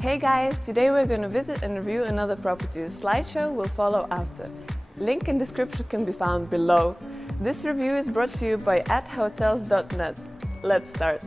Hey guys, today we're going to visit and review another property. The slideshow will follow after. Link in description can be found below. This review is brought to you by @hotels.net. Let's start.